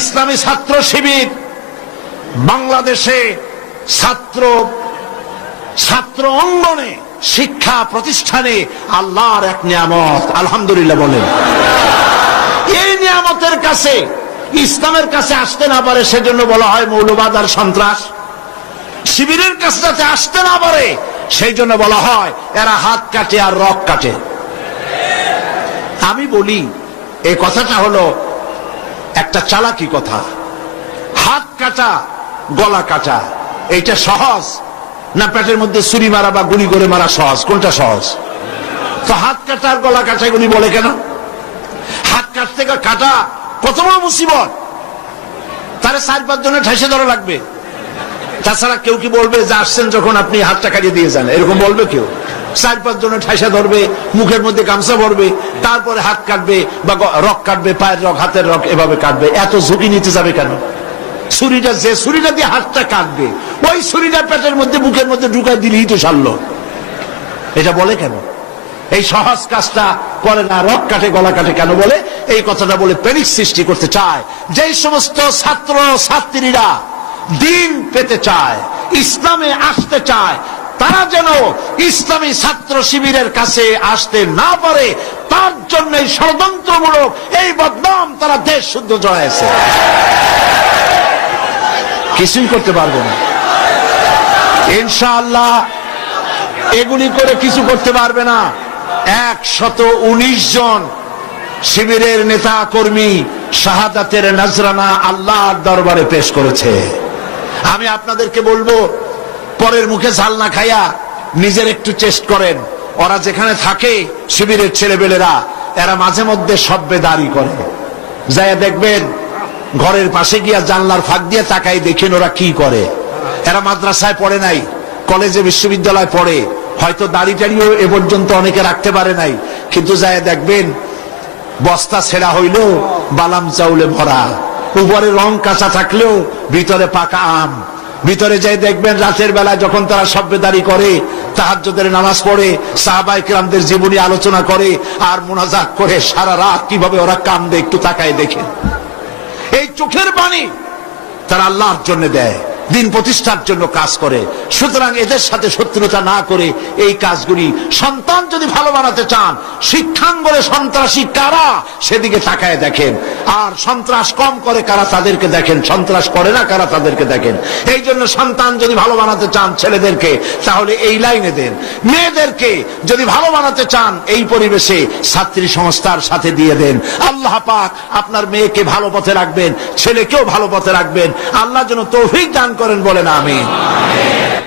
ইসলামী ছাত্র শিবির বাংলাদেশে ছাত্র অঙ্গনে শিক্ষা প্রতিষ্ঠানে আল্লাহর এক নিয়ামত, আলহামদুলিল্লাহ বলেন। এই নিয়ামতের কাছে, ইসলামের কাছে আসতে না পারে সেজন্য বলা হয় মৌলবাদ আর সন্ত্রাস। শিবিরের কাছে যাতে আসতে না পারে সেই জন্য বলা হয় এরা হাত কাটে আর রক কাটে। আমি বলি এই কথাটা হলো একটা চালাকি কথা। হাত কাটা গলা কাটা এইটা সহজ না পেটের মধ্যে ছুরি মারা বা গুলি করে মারা সহজ? কোনটা সহজ? তো হাত কাটা আর গলা কাটা গুলি বলে কেন? হাত কাটতে কাটা কত বড় মুসিবত, তারে 4-5 জনের ঠেসে ধরা লাগবে। তাছাড়া কেউ কি বলবে যে আসছেন যখন আপনি হাতটা কাটিয়ে দিয়ে যান, এরকম বলবে কেউ? 4-5 জনের ঠেসা ধরবে, মুখের মধ্যে গামছা ভরবে, তারপরে হাত কাটবে বা রক কাটবে, পায়ের রক হাতের রক এভাবে কাটবে। এত ঝুঁকি নিতে যাবে কেন? ছুরিটা, যে ছুরিটা দিয়ে হাতটা কাটবে ওই ছুরিটা পেটের মধ্যে মুখের মধ্যে ঢুকাই দিলেই তো সারলো। এটা বলে কেন? এই সহজ কাজটা করে না, রক কাটে গলা কাটে কেন বলে? এই কথাটা বলে প্যানিক সৃষ্টি করতে চায়। যেই সমস্ত ছাত্র ছাত্রীরা দিন পেতে চায়, ইসলামে আসতে চায়, তারা যেন ইসলামী ছাত্র শিবিরের কাছে আসতে না পারে তার জন্য ষড়যন্ত্রমূলক এই বদনাম তারা দেশ শুদ্ধ জড়াইছে। কিছুই করতে পারবে না ইনশাআল্লাহ, এগুলি করে কিছু করতে পারবে না। 119 জন শিবিরের নেতা কর্মী শাহাদাতের নজরানা আল্লাহর দরবারে পেশ করেছে। আমি আপনাদেরকে বলবো পরের মুখে ঝাল না খাইয়া নিজের একটু চেষ্টা করেন। ওরা যেখানে থাকে শিবিরের ছেলেবেলেরা এরা মাঝে মধ্যে সভ্যেদারি করে, যাই দেখবেন ঘরের পাশে গিয়া জানলার ফাঁক দিয়ে তাকাই দেখেন ওরা কি করে। এরা মাদ্রাসায় পড়ে নাই, কলেজে বিশ্ববিদ্যালয় পড়ে, হয়তো দাড়ি টাড়িও এ পর্যন্ত অনেকে রাখতে পারে নাই, কিন্তু যাই দেখবেন বস্তা ছেঁড়া হইলেও বালাম চাউলে ভরা, উপরে রং কাঁচা থাকলেও ভিতরে পাকা আম। ভিতরে যাই দেখবেন রাতের বেলা যখন তারা সভ্যেদারি করে, তাহাজ্জুদের নামাজ পড়ে, সাহাবায়ে কেরামদের জীবনী আলোচনা করে আর মুনাজাত করে সারা রাত কিভাবে ওরা কান্দে একটু তাকায় দেখেন। এই চোখের পানি তারা আল্লাহর জন্য দেয়, দিন প্রতিষ্ঠার জন্য কাজ করে। সুতরাং এদের সাথে শত্রুতা না করে এই কাজগুলি, সন্তান যদি ভালো বানাতে চান শিক্ষাঙ্গনে সন্ত্রাসী কারা সেদিকে তাকায় দেখেন, আর সন্ত্রাস কম করে কারা তাদেরকে দেখেন, সন্ত্রাস করে না কারা তাদেরকে দেখেন। এই জন্য সন্তান যদি ভালো বানাতে চান ছেলেদেরকে তাহলে এই লাইনে দেন, মেয়েদেরকে যদি ভালো বানাতে চান এই পরিবেশে ছাত্রী সংস্থার সাথে দিয়ে দেন। আল্লাহ পাক আপনার মেয়েকে ভালো পথে রাখবেন, ছেলেকেও ভালো পথে রাখবেন। আল্লাহ যেন তৌফিক দান করেন, বলেন আমিন।